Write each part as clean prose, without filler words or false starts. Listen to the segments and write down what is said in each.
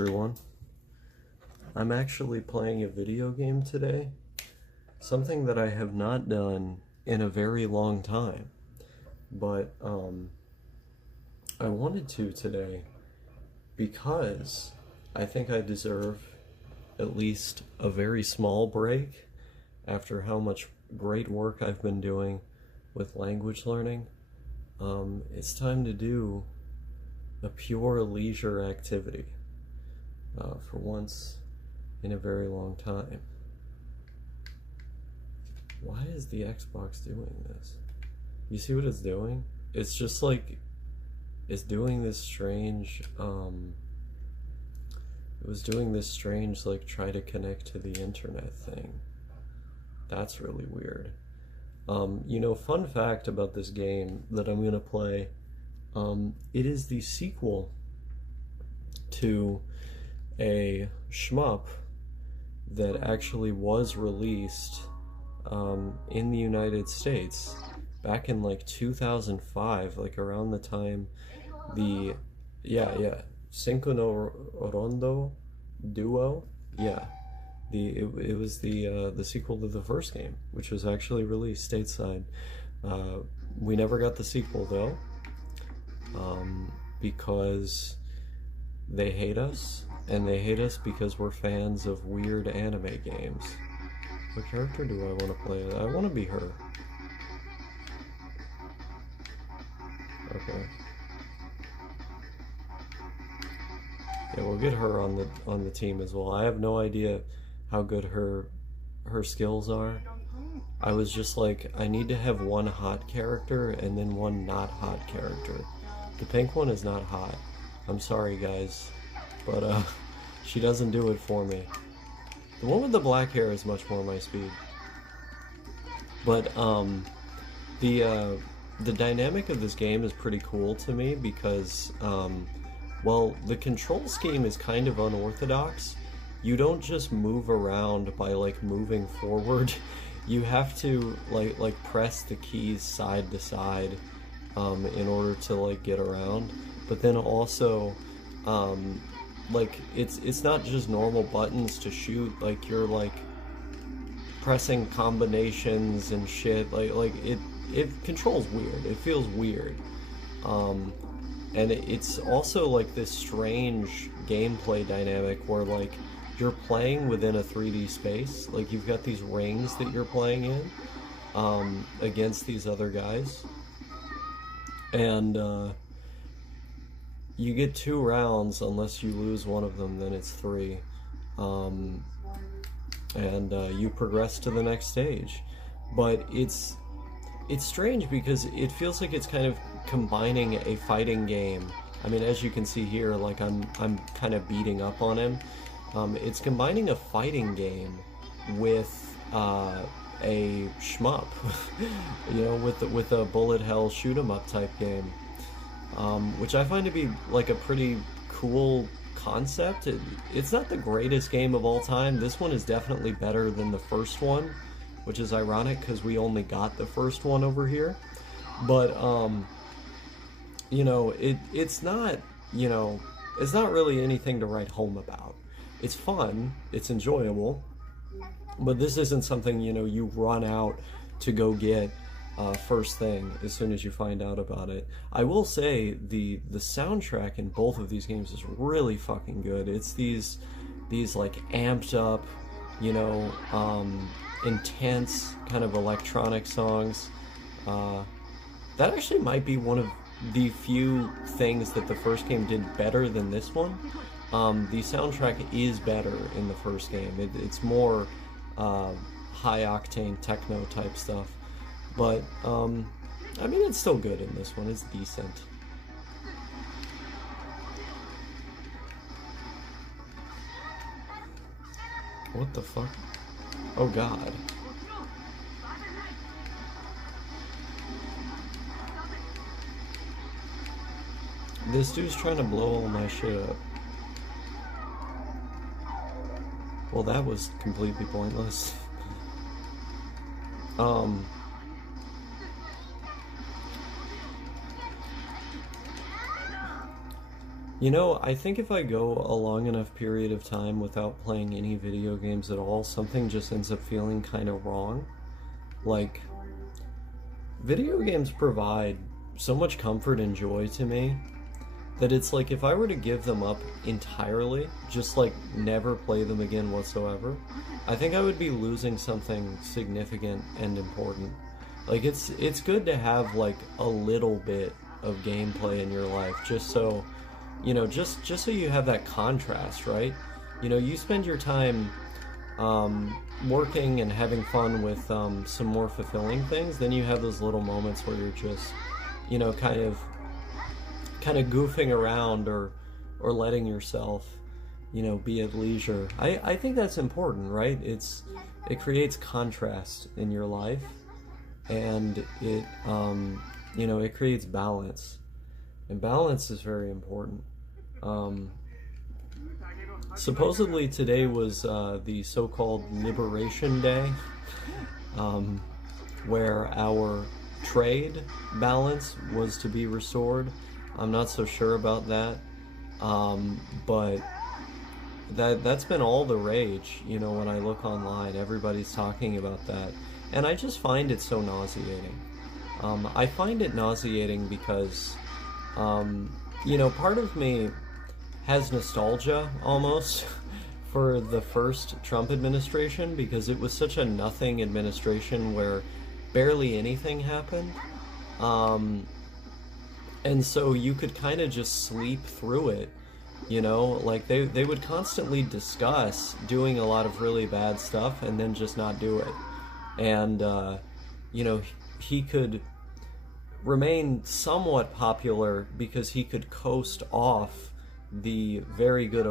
everyone. I'm actually playing a video game today, something that I have not done in a very long time, but I wanted to today because I think I deserve at least a very small break after how much great work I've been doing with language learning. It's time to do a pure leisure activity for once in a very long time. Why is the Xbox doing this? You see what it's doing? It's just like, it's doing this strange, it was doing this strange, like, try to connect to the internet thing. That's really weird. Fun fact about this game that I'm gonna play, it is the sequel to a shmup that actually was released in the United States back in like 2005, like around the time Cinco no Rondo Duo, it was the sequel to the first game, which was actually released stateside. We never got the sequel though, because they hate us, and they hate us because we're fans of weird anime games. What character do I want to play? I want to be her. Okay. Yeah, we'll get her on the team as well. I have no idea how good her skills are. I was just like, I need to have one hot character and then one not hot character. The pink one is not hot. I'm sorry, guys, but she doesn't do it for me. The one with the black hair is much more my speed. But the dynamic of this game is pretty cool to me because well, the control scheme is kind of unorthodox. You don't just move around by like moving forward. You have to like press the keys side to side in order to like get around. But then also like it's not just normal buttons to shoot. Like you're like pressing combinations and shit. Like it controls weird. It feels weird. And it's also like this strange gameplay dynamic where like you're playing within a 3D space. Like you've got these rings that you're playing in against these other guys, and you get 2 rounds. Unless you lose one of them, then it's 3, and you progress to the next stage. But it's strange because it feels like it's kind of combining a fighting game. I mean, as you can see here, like I'm kind of beating up on him. It's combining a fighting game with a shmup, with a bullet hell shoot 'em up type game, which I find to be like a pretty cool concept. It's not the greatest game of all time. This one is definitely better than the first one, which is ironic because we only got the first one over here. But it's not, it's not really anything to write home about. It's fun, it's enjoyable, but this isn't something, you run out to go get first thing as soon as you find out about it. I will say the soundtrack in both of these games is really fucking good. It's these like amped up, intense kind of electronic songs. That actually might be one of the few things that the first game did better than this one. The soundtrack is better in the first game. It's more high octane techno type stuff, but I mean, it's still good in this one. It's decent. What the fuck? Oh god. This dude's trying to blow all my shit up. Well, that was completely pointless. You know, I think if I go a long enough period of time without playing any video games at all, something just ends up feeling kind of wrong. Like, video games provide so much comfort and joy to me that it's like if I were to give them up entirely, just like never play them again whatsoever, I think I would be losing something significant and important. Like it's good to have like a little bit of gameplay in your life just so, just so you have that contrast, right? You spend your time working and having fun with some more fulfilling things, then you have those little moments where you're just, kind of goofing around or letting yourself, be at leisure. I think that's important, right? It creates contrast in your life, and it creates balance, and balance is very important. Supposedly today was the so-called Liberation Day, where our trade balance was to be restored. I'm not so sure about that, but that's been all the rage, when I look online. Everybody's talking about that, and I just find it so nauseating. I find it nauseating because, part of me has nostalgia, almost, for the first Trump administration, because it was such a nothing administration where barely anything happened. And so you could kind of just sleep through it, like they would constantly discuss doing a lot of really bad stuff and then just not do it. And, he could remain somewhat popular because he could coast off the very good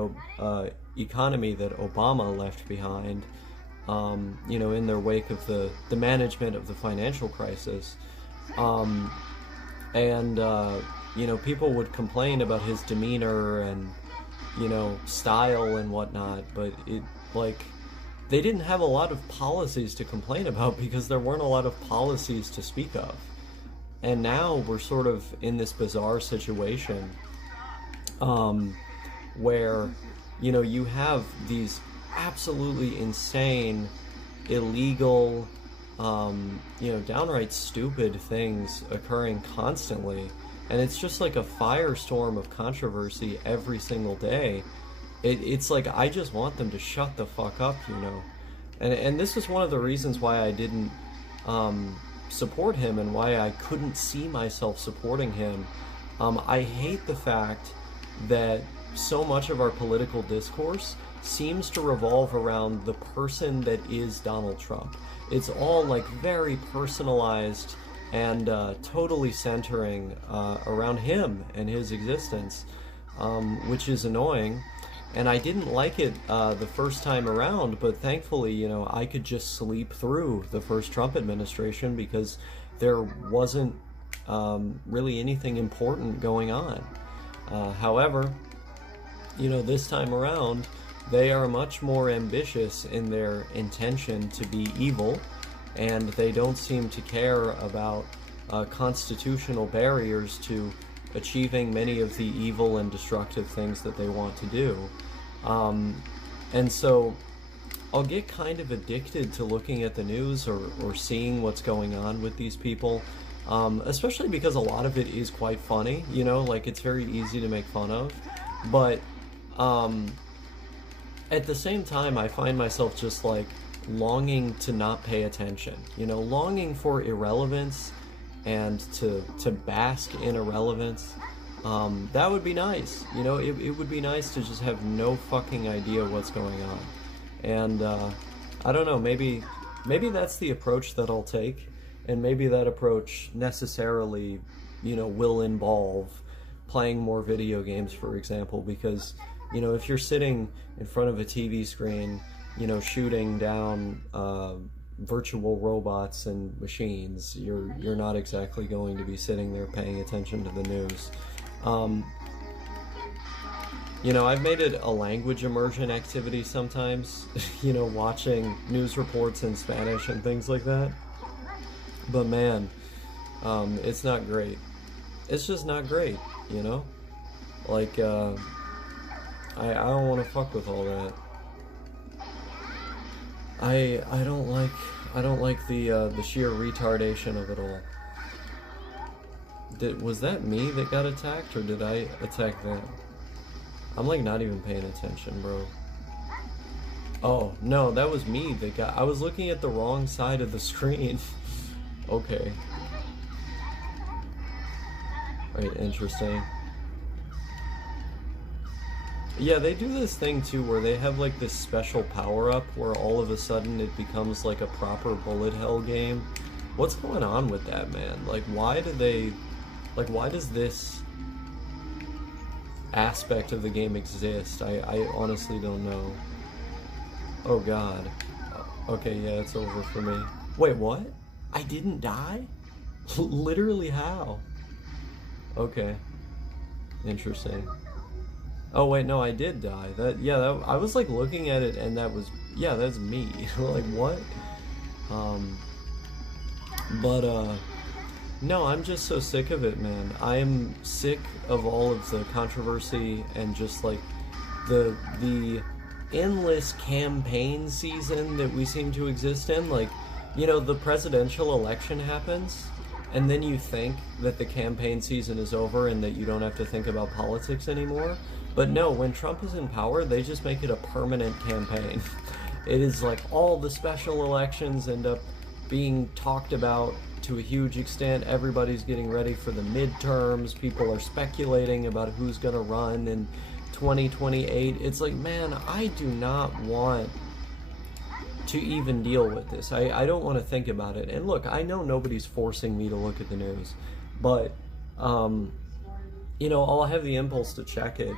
economy that Obama left behind, in their wake of the management of the financial crisis. People would complain about his demeanor and, style and whatnot, but they didn't have a lot of policies to complain about because there weren't a lot of policies to speak of. And now we're sort of in this bizarre situation, where, you have these absolutely insane, illegal, downright stupid things occurring constantly, and it's just like a firestorm of controversy every single day. It's like I just want them to shut the fuck up, and this is one of the reasons why I didn't support him and why I couldn't see myself supporting him. I hate the fact that so much of our political discourse seems to revolve around the person that is Donald Trump. It's all like very personalized and totally centering around him and his existence, which is annoying. And I didn't like it the first time around, but thankfully, I could just sleep through the first Trump administration because there wasn't really anything important going on. However, this time around, they are much more ambitious in their intention to be evil, and they don't seem to care about constitutional barriers to achieving many of the evil and destructive things that they want to do. And so I'll get kind of addicted to looking at the news or seeing what's going on with these people, especially because a lot of it is quite funny, it's very easy to make fun of. But at the same time, I find myself just like longing to not pay attention, longing for irrelevance and to bask in irrelevance. That would be nice, it would be nice to just have no fucking idea what's going on. And I don't know, maybe that's the approach that I'll take, and maybe that approach necessarily, will involve playing more video games, for example, because if you're sitting in front of a TV screen, shooting down virtual robots and machines, you're not exactly going to be sitting there paying attention to the news. I've made it a language immersion activity sometimes, watching news reports in Spanish and things like that. But man, it's not great. It's just not great, Like, I don't want to fuck with all that. I don't like the sheer retardation of it all. Was that me that got attacked, or did I attack them? I'm like not even paying attention, bro. Oh, no, that was me that got... I was looking at the wrong side of the screen. Okay. Right, interesting. Yeah, they do this thing too where they have like this special power-up where all of a sudden it becomes like a proper bullet hell game. What's going on with that, man? Like, why do they... Like, why does this aspect of the game exist? I honestly don't know. Oh god. Okay, yeah, it's over for me. Wait, what? I didn't die? Literally how? Okay. Interesting. Oh wait, no, I did die. I was like looking at it and that was, yeah, that's me. Like, what? No, I'm just so sick of it, man. I'm sick of all of the controversy and just like the endless campaign season that we seem to exist in. Like, you know, the presidential election happens and then you think that the campaign season is over and that you don't have to think about politics anymore. But no, when Trump is in power, they just make it a permanent campaign. It is like all the special elections end up being talked about to a huge extent. Everybody's getting ready for the midterms. People are speculating about who's going to run in 2028. It's like, man, I do not want to even deal with this. I don't want to think about it. And look, I know nobody's forcing me to look at the news, but, you know, I'll have the impulse to check it.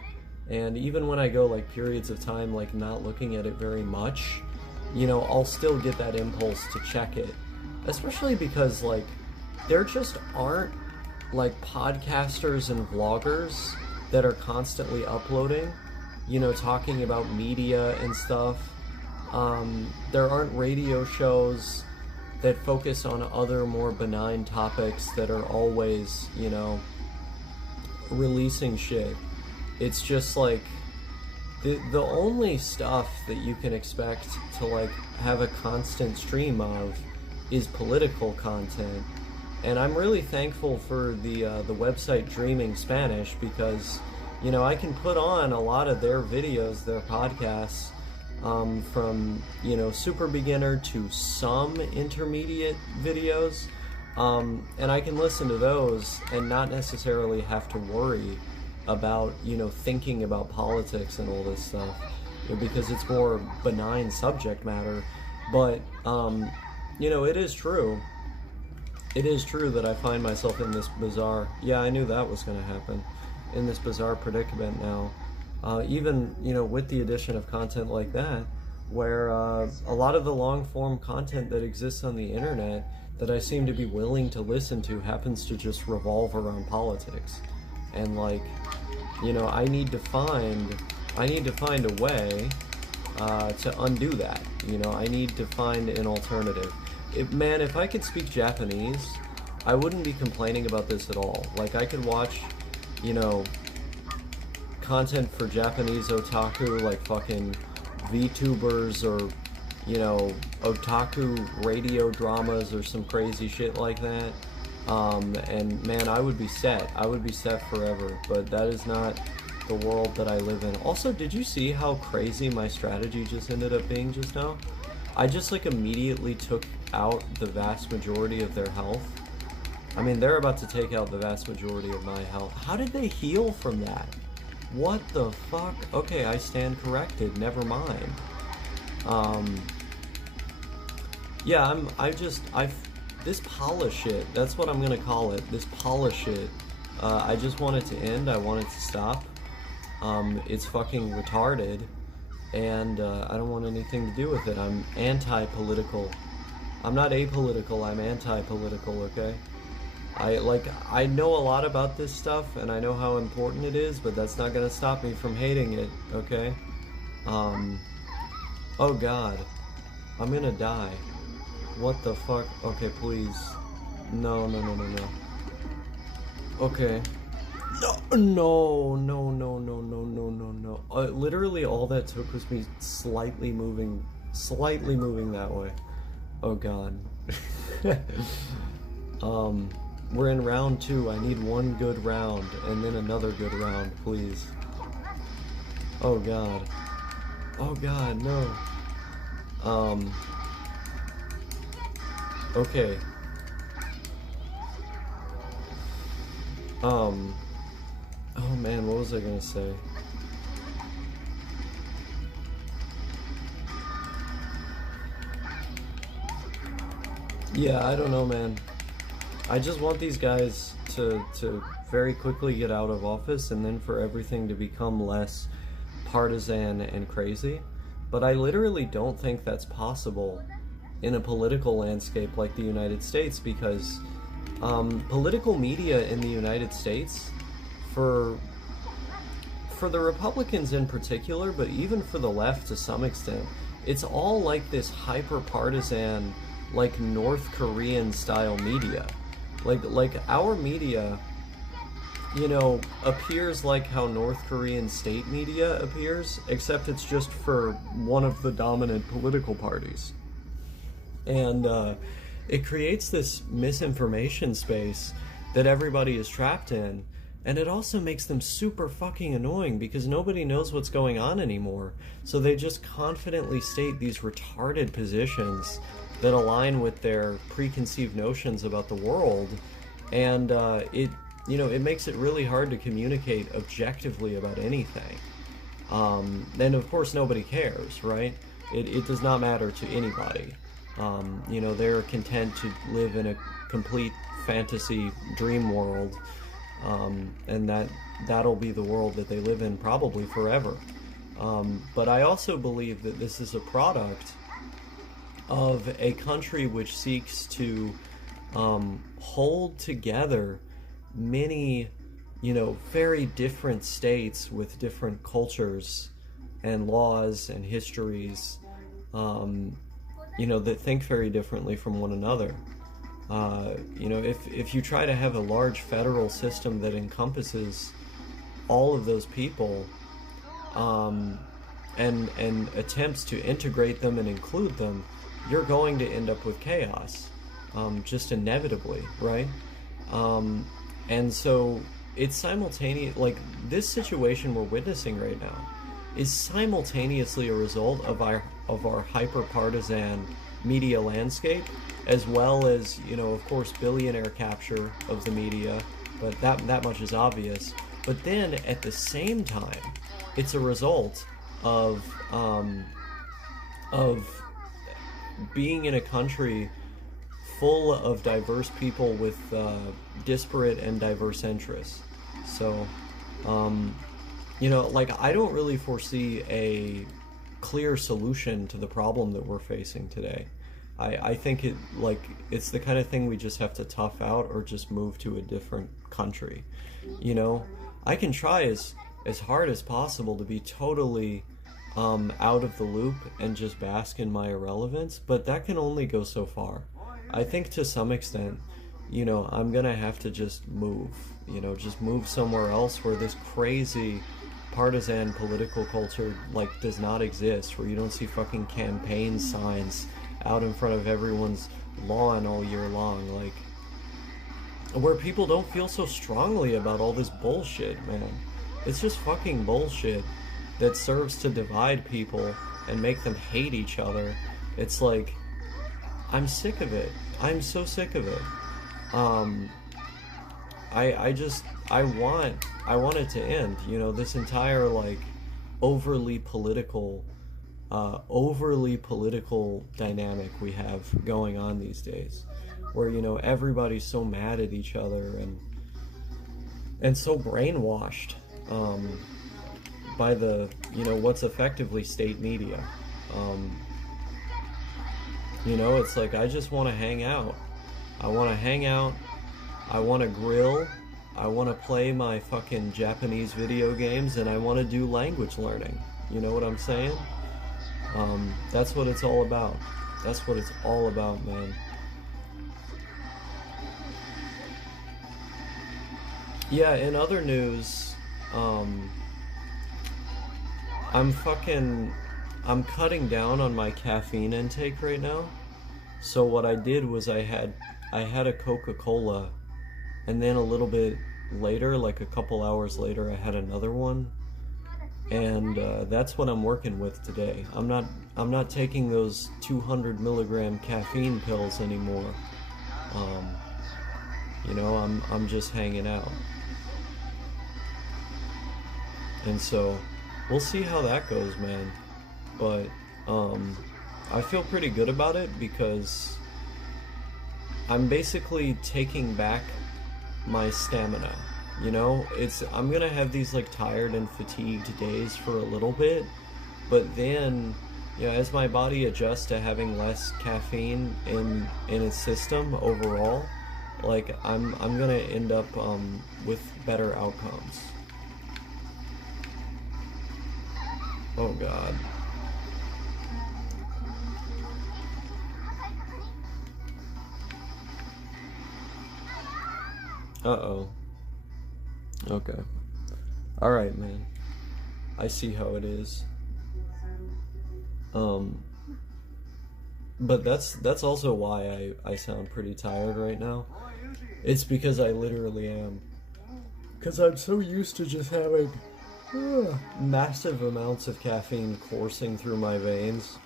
And even when I go like periods of time like not looking at it very much, you know, I'll still get that impulse to check it. Especially because like there just aren't like podcasters and vloggers that are constantly uploading, you know, talking about media and stuff. There aren't radio shows that focus on other more benign topics that are always, you know, releasing shit. It's just like the only stuff that you can expect to like have a constant stream of is political content. And I'm really thankful for the website Dreaming Spanish, because, you know, I can put on a lot of their videos, their podcasts, from, you know, super beginner to some intermediate videos, and I can listen to those and not necessarily have to worry about, you know, thinking about politics and all this stuff, you know, because it's more benign subject matter. But you know, it is true that I find myself in this bizarre, yeah, I knew that was going to happen, in this bizarre predicament now, even, you know, with the addition of content like that, where a lot of the long-form content that exists on the internet that I seem to be willing to listen to happens to just revolve around politics. And like, you know, I need to find a way to undo that. You know, I need to find an alternative. Man, if I could speak Japanese, I wouldn't be complaining about this at all. Like, I could watch, you know, content for Japanese otaku, like fucking VTubers, or, you know, otaku radio dramas or some crazy shit like that. And man, I would be set. I would be set forever, but that is not the world that I live in. Also, did you see how crazy my strategy just ended up being just now? I just like immediately took out the vast majority of their health. I mean, they're about to take out the vast majority of my health. How did they heal from that? What the fuck? Okay, I stand corrected. Never mind. Yeah, this polish shit, that's what I'm gonna call it. This polish shit. I just want it to end. I want it to stop. It's fucking retarded. And I don't want anything to do with it. I'm anti-political. I'm not apolitical, I'm anti-political, okay? I know a lot about this stuff, and I know how important it is, but that's not gonna stop me from hating it, okay? Oh god. I'm gonna die. What the fuck? Okay, please. No. Okay. No, no, no, no, no, no, no, no. Literally, all that took was me slightly moving that way. Oh God. um, we're in round 2. I need one good round and then another good round, please. Oh God. Oh God, no. Okay. Oh man, what was I gonna say? Yeah, I don't know, man. I just want these guys to very quickly get out of office and then for everything to become less partisan and crazy. But I literally don't think that's possible in a political landscape like the United States because political media in the United States, for the Republicans in particular, but even for the left to some extent, it's all like this hyper-partisan, like North Korean style media. Like our media, you know, appears like how North Korean state media appears, except it's just for one of the dominant political parties. And it creates this misinformation space that everybody is trapped in. And it also makes them super fucking annoying because nobody knows what's going on anymore. So they just confidently state these retarded positions that align with their preconceived notions about the world. And it makes it really hard to communicate objectively about anything. And of course nobody cares, right? It does not matter to anybody. They're content to live in a complete fantasy dream world. And that'll be the world that they live in probably forever. But I also believe that this is a product of a country which seeks to hold together many, very different states with different cultures and laws and histories, that think very differently from one another. If you try to have a large federal system that encompasses all of those people, and attempts to integrate them and include them, you're going to end up with chaos, just inevitably, right? And so it's simultaneous, like this situation we're witnessing right now is simultaneously a result of our hyper-partisan media landscape, as well as, of course, billionaire capture of the media, but that much is obvious. But then, at the same time, it's a result of being in a country full of diverse people with disparate and diverse interests. So, I don't really foresee a clear solution to the problem that we're facing today. I think it's the kind of thing we just have to tough out or just move to a different country. I can try as hard as possible to be totally out of the loop and just bask in my irrelevance, but that can only go so far. I think to some extent, I'm gonna have to just move, just move somewhere else where this crazy partisan political culture does not exist, where you don't see fucking campaign signs out in front of everyone's lawn all year long, where people don't feel so strongly about all this bullshit, man. It's just fucking bullshit that serves to divide people and make them hate each other. It's like, I'm sick of it. I'm so sick of it. I want it to end, this entire overly political dynamic we have going on these days, where everybody's so mad at each other and so brainwashed by the what's effectively state media. It's like, I just want to hang out. I want to grill. I want to play my fucking Japanese video games, and I want to do language learning. You know what I'm saying? That's what it's all about. That's what it's all about, man. Yeah, in other news, um, I'm fucking, I'm cutting down on my caffeine intake right now. So what I did was I had a Coca-Cola, and then a little bit later, like a couple hours later, I had another one, and that's what I'm working with today. I'm not taking those 200 milligram caffeine pills anymore. Um, I'm just hanging out, and so we'll see how that goes, man. But um, I feel pretty good about it because I'm basically taking back my stamina. I'm gonna have these like tired and fatigued days for a little bit, but then, as my body adjusts to having less caffeine in its system overall, like I'm gonna end up with better outcomes. Oh God. Uh-oh. Okay. All right, man. I see how it is. Um, but that's also why I sound pretty tired right now. It's because I literally am. Because I'm so used to just having massive amounts of caffeine coursing through my veins,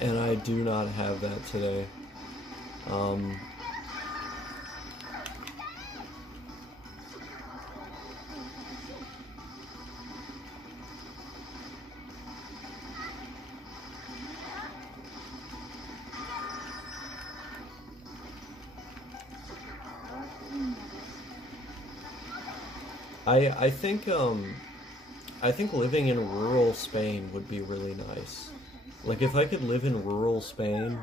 and I do not have that today. Um, I think I think living in rural Spain would be really nice. Like if I could live in rural Spain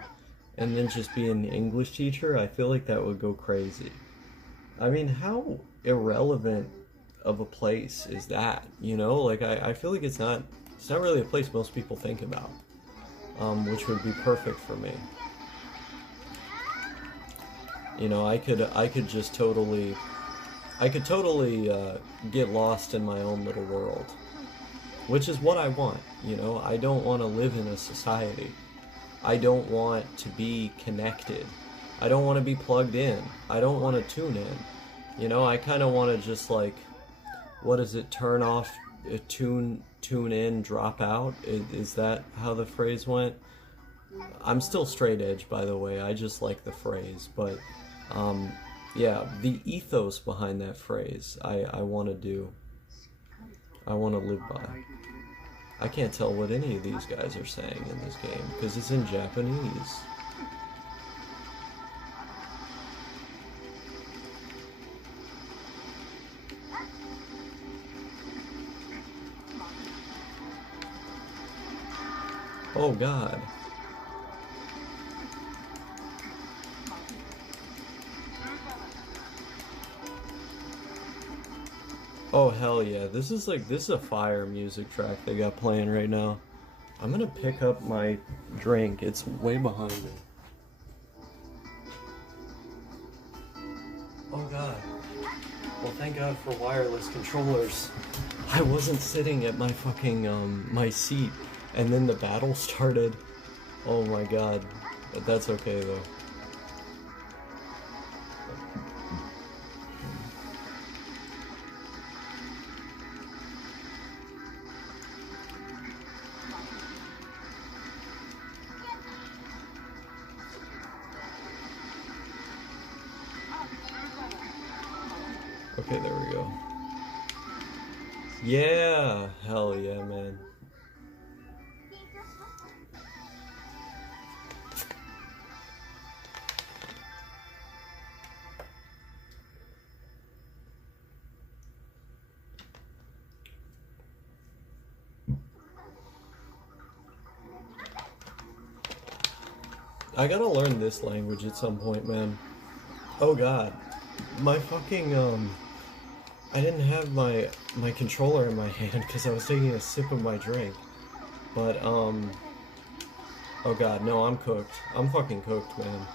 and then just be an English teacher, I feel like that would go crazy. I mean, how irrelevant of a place is that? Like I feel like it's not really a place most people think about, which would be perfect for me. I could just totally get lost in my own little world, which is what I want. I don't want to live in a society. I don't want to be connected. I don't want to be plugged in. I don't want to tune in. I kind of want to just like, what is it? Turn off, tune in, drop out. Is that how the phrase went? I'm still straight edge, by the way. I just like the phrase, but um, yeah, the ethos behind that phrase, I want to do. I want to live by. I can't tell what any of these guys are saying in this game because it's in Japanese. Oh God. Oh hell yeah. This is a fire music track they got playing right now. I'm gonna pick up my drink. It's way behind me. Oh God. Well, thank God for wireless controllers. I wasn't sitting at my fucking my seat, and then the battle started. Oh my God. But that's okay though. Okay, there we go. Yeah, hell yeah, man. I gotta learn this language at some point, man. Oh God, my fucking I didn't have my controller in my hand because I was taking a sip of my drink. But oh God, no, I'm cooked. I'm fucking cooked, man.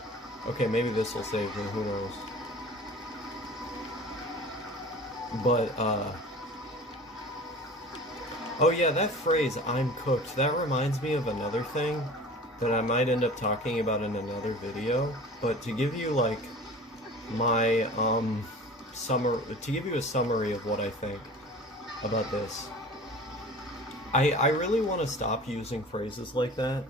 Okay, maybe this will save me. Who knows? But, oh yeah, that phrase, I'm cooked, that reminds me of another thing that I might end up talking about in another video. But to give you, like, my, to give you a summary of what I think about this, I really want to stop using phrases like that.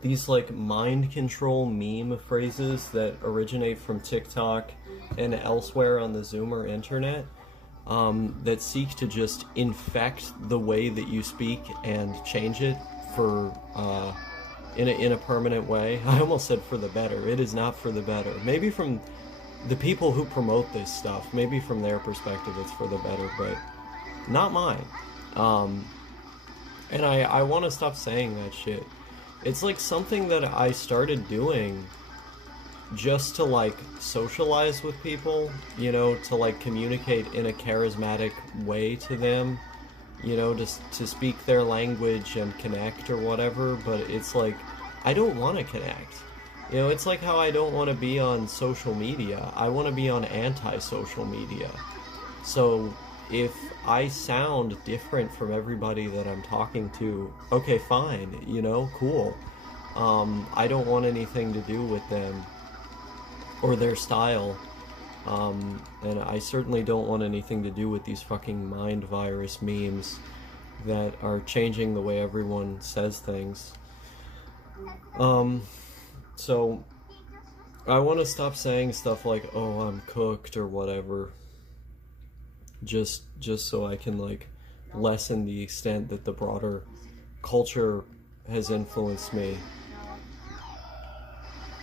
These like mind control meme phrases that originate from TikTok and elsewhere on the Zoomer internet, that seek to just infect the way that you speak and change it for in a permanent way. I almost said for the better. It is not for the better. Maybe from the people who promote this stuff, maybe from their perspective it's for the better, but not mine. And I want to stop saying that shit. It's like something that I started doing just to like socialize with people, you know, to like communicate in a charismatic way to them, you know, just to speak their language and connect or whatever. But it's like, I don't want to connect. You know, it's like how I don't want to be on social media. I want to be on anti-social media. So if I sound different from everybody that I'm talking to, okay, fine, you know, cool. I don't want anything to do with them or their style. And I certainly don't want anything to do with these fucking mind virus memes that are changing the way everyone says things. So I want to stop saying stuff like, oh, I'm cooked or whatever. Just so I can like lessen the extent that the broader culture has influenced me.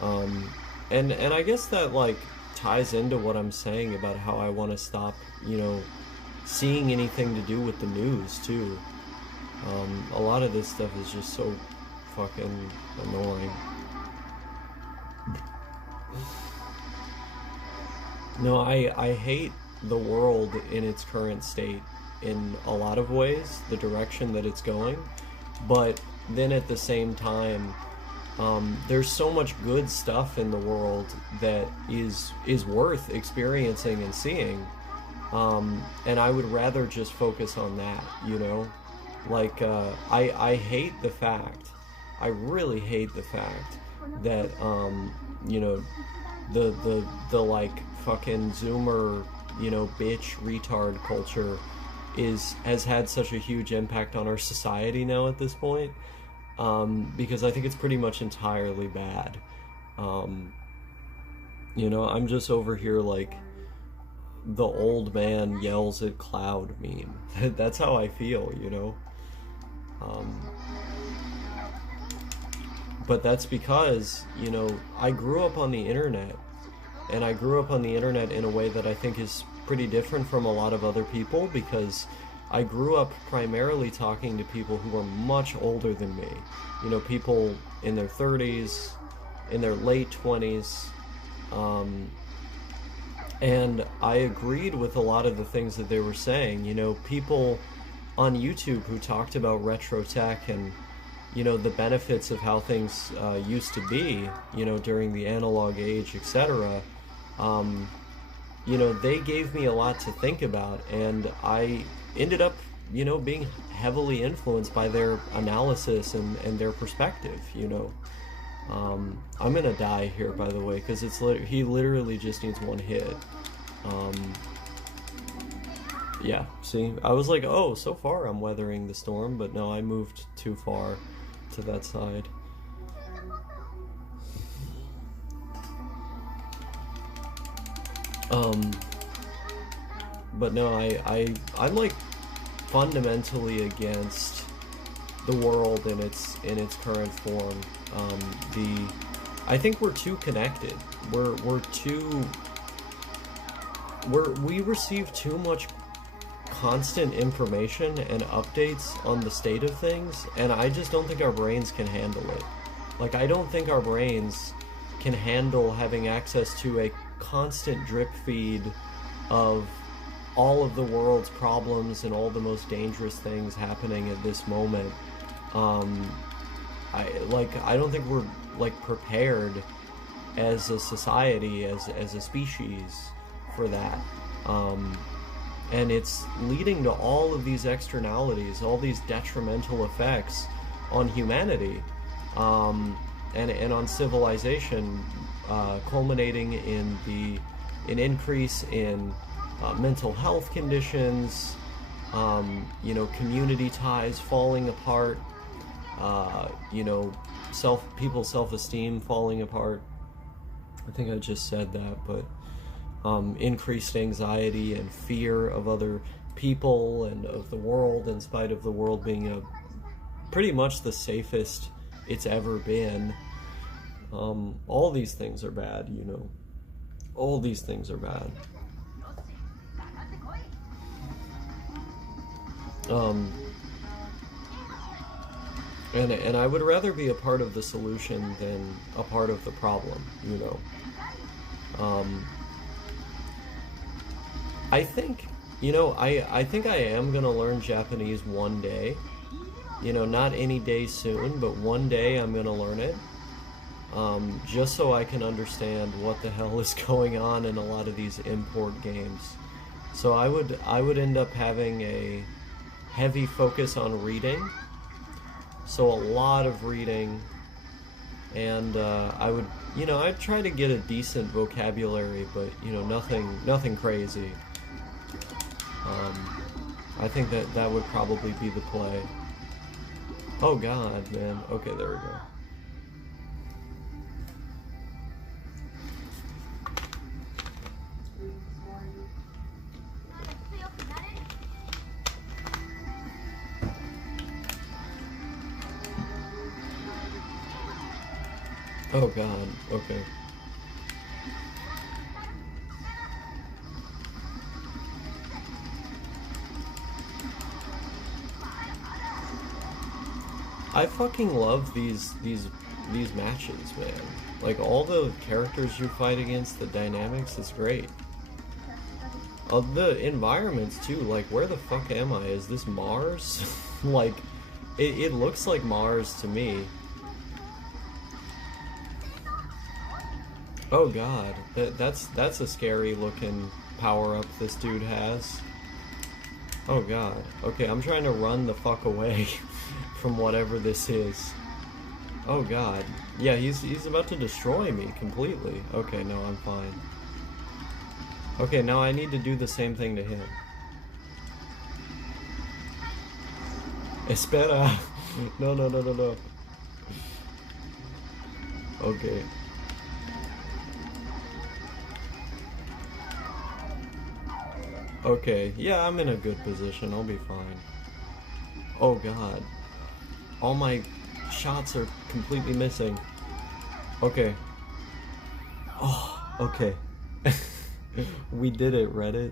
And I guess that like ties into what I'm saying about how I want to stop, you know, seeing anything to do with the news too. A lot of this stuff is just so fucking annoying. No, I hate the world in its current state in a lot of ways, the direction that it's going, but then at the same time, there's so much good stuff in the world that is worth experiencing and seeing, and I would rather just focus on that, you know? Like, I hate the fact, I really hate the fact that, you know, the like fucking Zoomer, you know, bitch retard culture has had such a huge impact on our society now at this point, because I think it's pretty much entirely bad. You know, I'm just over here like the old man yells at cloud meme. That's how I feel, you know. But that's because, you know, I grew up on the internet, and I grew up on the internet in a way that I think is pretty different from a lot of other people, because I grew up primarily talking to people who were much older than me. You know, people in their 30s, in their late 20s, and I agreed with a lot of the things that they were saying. You know, people on YouTube who talked about retro tech and, you know, the benefits of how things used to be, you know, during the analog age, etc. You know, they gave me a lot to think about, and I ended up, you know, being heavily influenced by their analysis and their perspective, you know. I'm gonna die here, by the way, because he literally just needs one hit. Yeah, see, I was like, oh, so far I'm weathering the storm, but no, I moved too far to that side. But no, I'm like fundamentally against the world in its current form. I think we're too connected. We receive too much constant information and updates on the state of things, and I just don't think our brains can handle it. Like, I don't think our brains can handle having access to a constant drip feed of all of the world's problems and all the most dangerous things happening at this moment. I don't think we're like prepared as a society, as a species for that. and it's leading to all of these externalities, all these detrimental effects on humanity, and on civilization, culminating in an increase in mental health conditions, community ties falling apart, people's self-esteem falling apart. I think I just said that, but increased anxiety and fear of other people and of the world, in spite of the world being pretty much the safest it's ever been. All these things are bad, all these things are bad. And I would rather be a part of the solution than a part of the problem, I think, I think I am gonna learn Japanese one day. Not any day soon, but one day I'm gonna learn it. Just so I can understand what the hell is going on in a lot of these import games. So I would end up having a heavy focus on reading. So a lot of reading, and I'd try to get a decent vocabulary, but nothing crazy. I think that would probably be the play. Oh god, man. Okay, there we go. Oh god, okay. I fucking love these matches, man. Like, all the characters you fight against, the dynamics is great. The environments too, like, where the fuck am I? Is this Mars? Like, it looks like Mars to me. Oh god, that's a scary looking power-up this dude has. Oh god. Okay, I'm trying to run the fuck away from whatever this is. Oh god. Yeah, he's about to destroy me completely. Okay, no, I'm fine. Okay, now I need to do the same thing to him. Espera. No. Okay. Okay, yeah, I'm in a good position. I'll be fine. Oh god. All my shots are completely missing. Okay. Oh, okay. We did it, Reddit.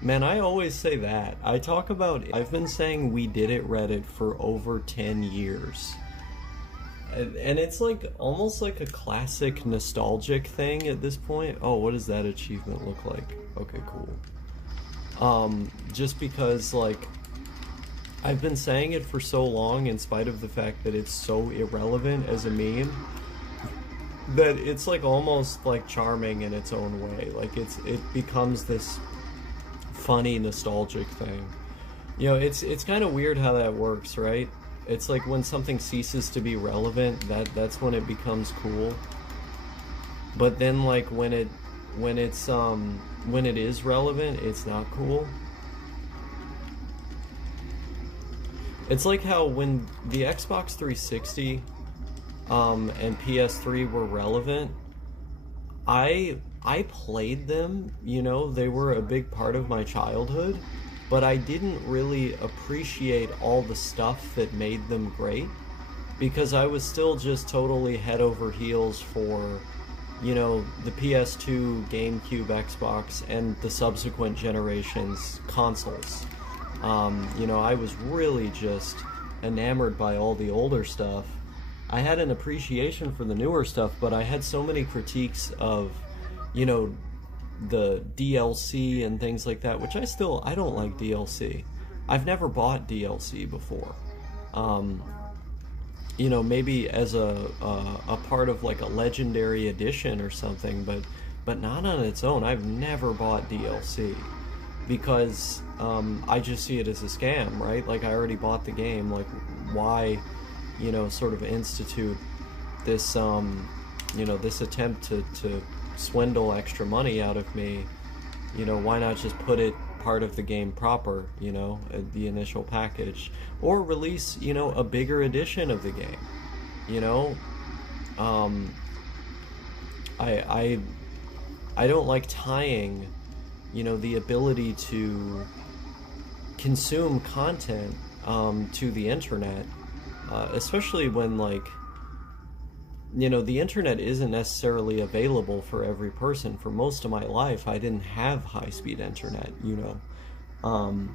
Man, I always say that. I've been saying we did it, Reddit, for over 10 years. And it's like, almost like a classic nostalgic thing at this point. Oh, what does that achievement look like? Okay, cool. Just because, like, I've been saying it for so long, in spite of the fact that it's so irrelevant as a meme, that it's like almost like charming in its own way. Like, it becomes this funny, nostalgic thing. It's kind of weird how that works, right? It's like when something ceases to be relevant, that's when it becomes cool. But then, like, when it is relevant, it's not cool. It's like how when the Xbox 360 and PS3 were relevant, I played them, they were a big part of my childhood, but I didn't really appreciate all the stuff that made them great, because I was still just totally head over heels for, the PS2, GameCube, Xbox, and the subsequent generations consoles. I was really just enamored by all the older stuff. I had an appreciation for the newer stuff, but I had so many critiques of, the DLC and things like that, which I don't like DLC. I've never bought DLC before. Maybe as a part of like a legendary edition or something, but not on its own. I've never bought DLC. because I just see it as a scam, right? Like, I already bought the game. Like, why, sort of institute this, this attempt to swindle extra money out of me? Why not just put it part of the game proper, the initial package, or release, a bigger edition of the game, you know? Um, I I don't like tying, the ability to consume content to the internet, especially when, like, the internet isn't necessarily available for every person. For most of my life, I didn't have high-speed internet. Um,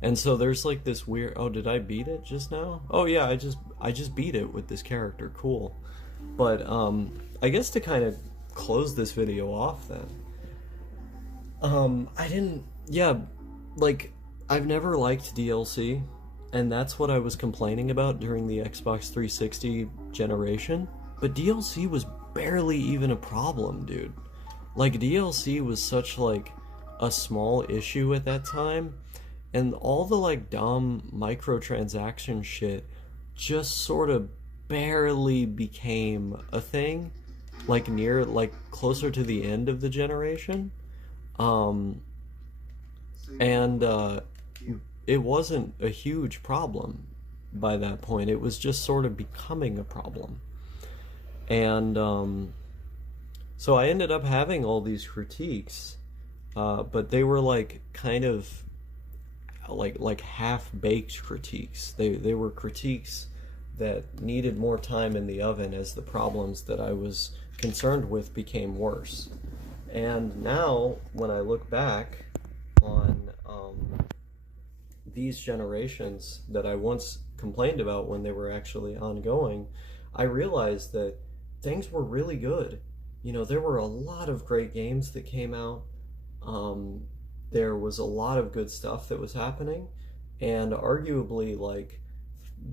and so there's like this weird. Oh, did I beat it just now? Oh yeah, I just beat it with this character. Cool. But I guess to kind of close this video off, then, I didn't. Yeah, like, I've never liked DLC, and that's what I was complaining about during the Xbox 360 generation. But DLC was barely even a problem, dude. Like, DLC was such, like, a small issue at that time, and all the, like, dumb microtransaction shit just sort of barely became a thing, like, closer to the end of the generation. Um, and it wasn't a huge problem by that point. It was just sort of becoming a problem. And so I ended up having all these critiques, but they were like kind of like half-baked critiques. They were critiques that needed more time in the oven as the problems that I was concerned with became worse. And now, when I look back on these generations that I once complained about when they were actually ongoing, I realized that things were really good. There were a lot of great games that came out. There was a lot of good stuff that was happening, and arguably, like,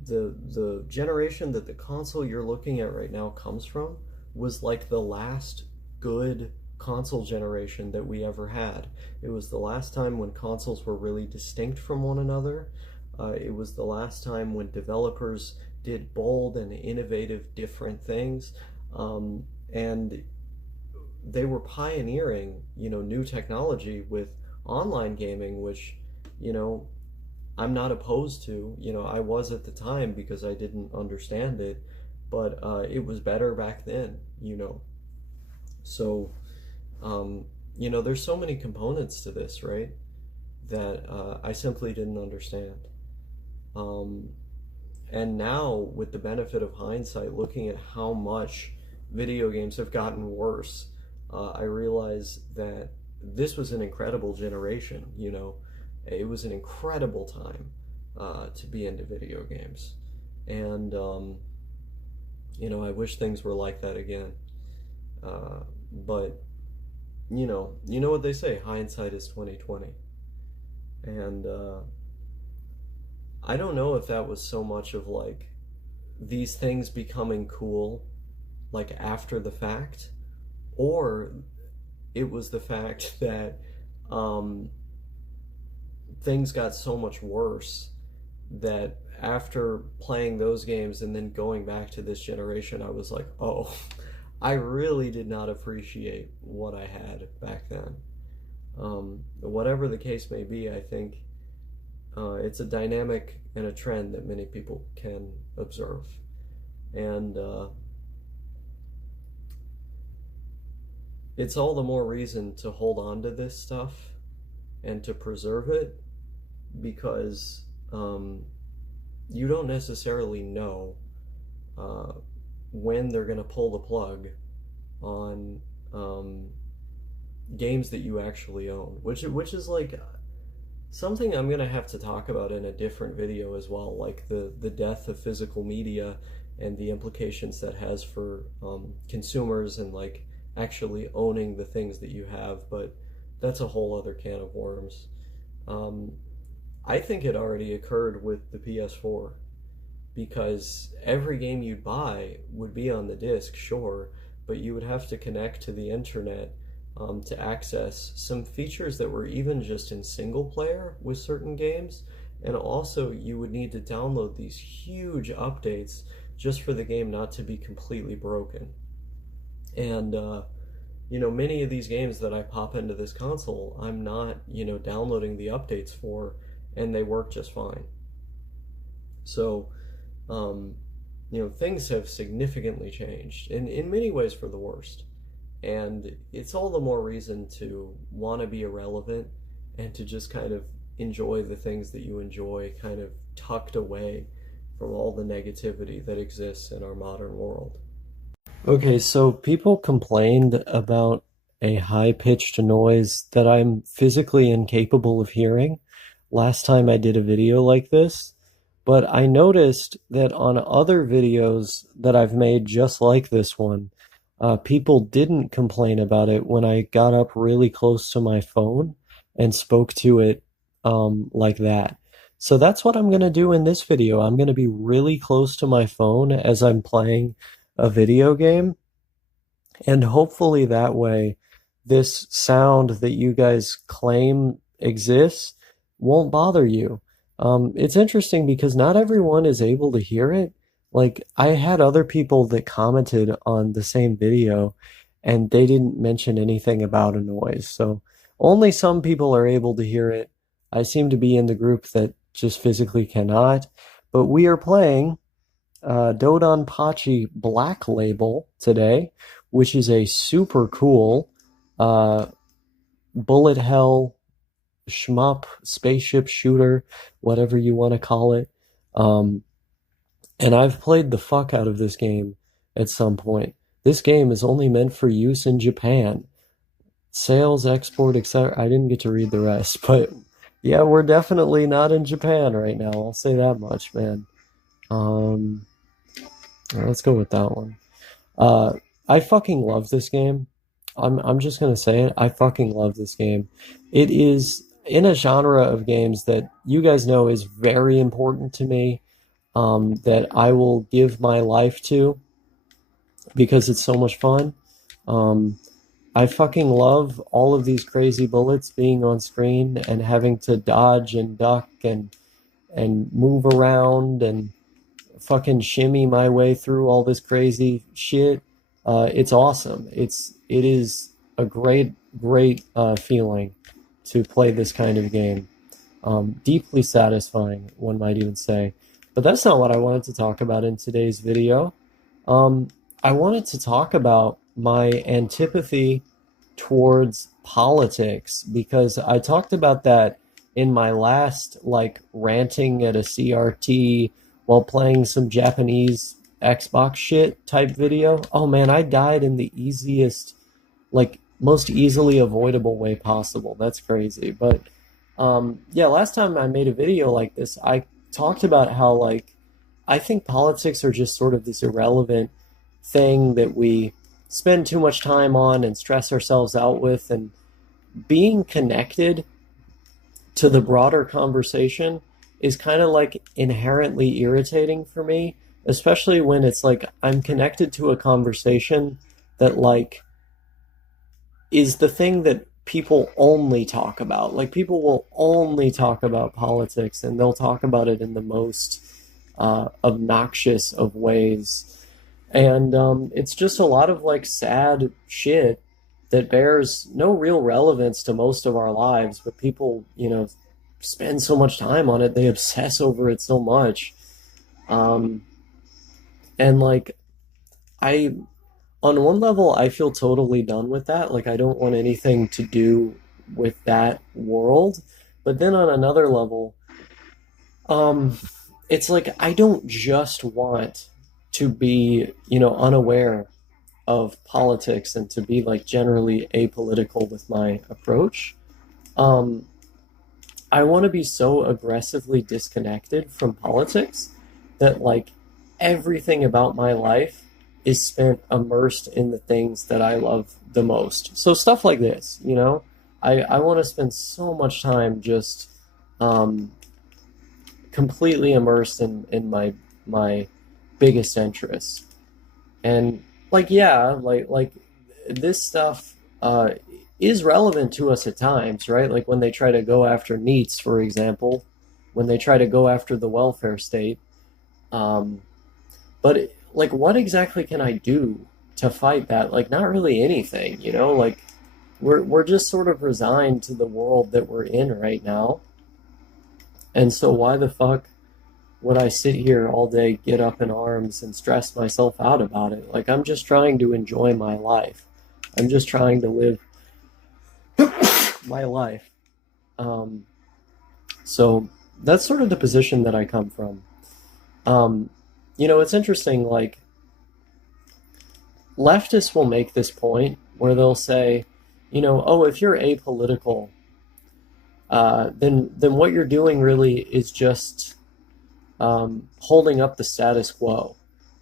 the generation that the console you're looking at right now comes from was like the last good console generation that we ever had. It was the last time when consoles were really distinct from one another. It was the last time when developers did bold and innovative different things, and they were pioneering, new technology with online gaming, which, I'm not opposed to. I was at the time because I didn't understand it, but it was better back then. So, there's so many components to this, right, that I simply didn't understand. And now, with the benefit of hindsight, looking at how much video games have gotten worse, I realize that this was an incredible generation. It was an incredible time to be into video games. And, I wish things were like that again. But, you know what they say, hindsight is 20/20. And I don't know if that was so much of, like, these things becoming cool, like, after the fact, or it was the fact that things got so much worse that after playing those games and then going back to this generation, I was like, oh, I really did not appreciate what I had back then. Whatever the case may be, I think it's a dynamic and a trend that many people can observe. And it's all the more reason to hold on to this stuff and to preserve it, because you don't necessarily know when they're going to pull the plug on games that you actually own, which is like something I'm going to have to talk about in a different video as well, like the death of physical media and the implications that has for consumers and, like, actually owning the things that you have. But that's a whole other can of worms. I think it already occurred with the PS4, because every game you'd buy would be on the disc, sure, but you would have to connect to the internet to access some features that were even just in single player with certain games. And also, you would need to download these huge updates just for the game not to be completely broken. And, many of these games that I pop into this console, I'm not, downloading the updates for, and they work just fine. So, um, things have significantly changed, and in many ways for the worst. And it's all the more reason to want to be irrelevant and to just kind of enjoy the things that you enjoy, kind of tucked away from all the negativity that exists in our modern world. Okay, so people complained about a high-pitched noise that I'm physically incapable of hearing last time I did a video like this, but I noticed that on other videos that I've made just like this one, people didn't complain about it when I got up really close to my phone and spoke to it like that. So that's what I'm going to do in this video. I'm going to be really close to my phone as I'm playing a video game, and hopefully that way this sound that you guys claim exists won't bother you. It's interesting because not everyone is able to hear it. Like, I had other people that commented on the same video and they didn't mention anything about a noise. So only some people are able to hear it. I seem to be in the group that just physically cannot. But we are playing Dodonpachi Black Label today, which is a super cool uh, bullet hell shmup spaceship shooter, whatever you want to call it. And I've played the fuck out of this game at some point. This game is only meant for use in Japan. Sales, export, etc. I didn't get to read the rest, but yeah, we're definitely not in Japan right now. I'll say that much, man. Let's go with that one. I fucking love this game. I'm just gonna say it. I fucking love this game. It is in a genre of games that you guys know is very important to me, that I will give my life to because it's so much fun. I fucking love all of these crazy bullets being on screen and having to dodge and duck and move around and fucking shimmy my way through all this crazy shit. It's awesome. It is a great feeling to play this kind of game. Deeply satisfying, one might even say. But that's not what I wanted to talk about in today's video. I wanted to talk about my antipathy towards politics because I talked about that in my last ranting at a CRT while playing some Japanese Xbox shit type video. Oh man, I died in the easiest, most easily avoidable way possible. That's crazy. But yeah, last time I made a video like this, I talked about how I think politics are just sort of this irrelevant thing that we spend too much time on and stress ourselves out with, and being connected to the broader conversation is kind of inherently irritating for me, especially when it's I'm connected to a conversation that is the thing that people only talk about. People will only talk about politics and they'll talk about it in the most obnoxious of ways. And it's just a lot of sad shit that bears no real relevance to most of our lives, but people, spend so much time on it, they obsess over it so much. And I, on one level, I feel totally done with that. I don't want anything to do with that world. But then on another level, it's I don't just want to be, unaware of politics and to be generally apolitical with my approach. I want to be so aggressively disconnected from politics that everything about my life is spent immersed in the things that I love the most. So stuff like this, I want to spend so much time just completely immersed in my biggest interests. And yeah, this stuff is relevant to us at times, right? Like when they try to go after NEETs, for example, when they try to go after the welfare state. Um, but like, what exactly can I do to fight that? Like, not really anything, you know? Like, we're just sort of resigned to the world that we're in right now. And so why the fuck would I sit here all day, get up in arms, and stress myself out about it? Like, I'm just trying to enjoy my life. I'm just trying to live my life. Um, so that's sort of the position that I come from. Um, it's interesting, like, leftists will make this point where they'll say, oh, if you're apolitical, then what you're doing really is just holding up the status quo.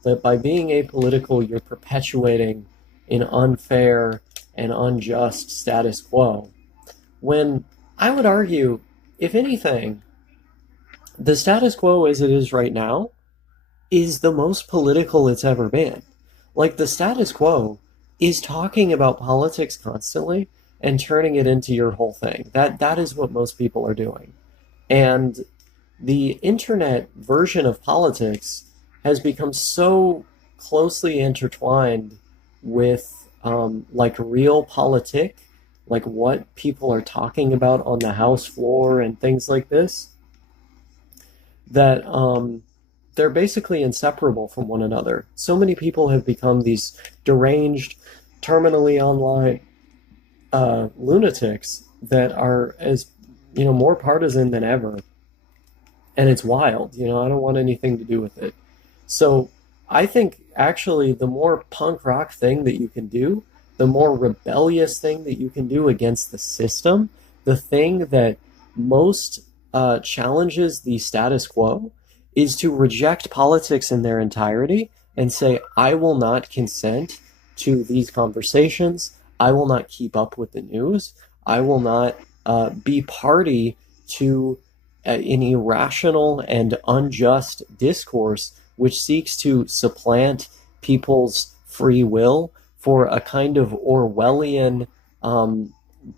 That by being apolitical, you're perpetuating an unfair and unjust status quo. When I would argue, if anything, the status quo as it is right now is the most political it's ever been. Like, the status quo is talking about politics constantly and turning it into your whole thing. That is what most people are doing. And the internet version of politics has become so closely intertwined with like real politic, like what people are talking about on the House floor and things like this, that they're basically inseparable from one another. So many people have become these deranged, terminally online lunatics that are as more partisan than ever, and it's wild. I don't want anything to do with it. So I think actually the more punk rock thing that you can do, the more rebellious thing that you can do against the system, the thing that most challenges the status quo, is to reject politics in their entirety and say, I will not consent to these conversations. I will not keep up with the news. I will not be party to an irrational and unjust discourse which seeks to supplant people's free will for a kind of Orwellian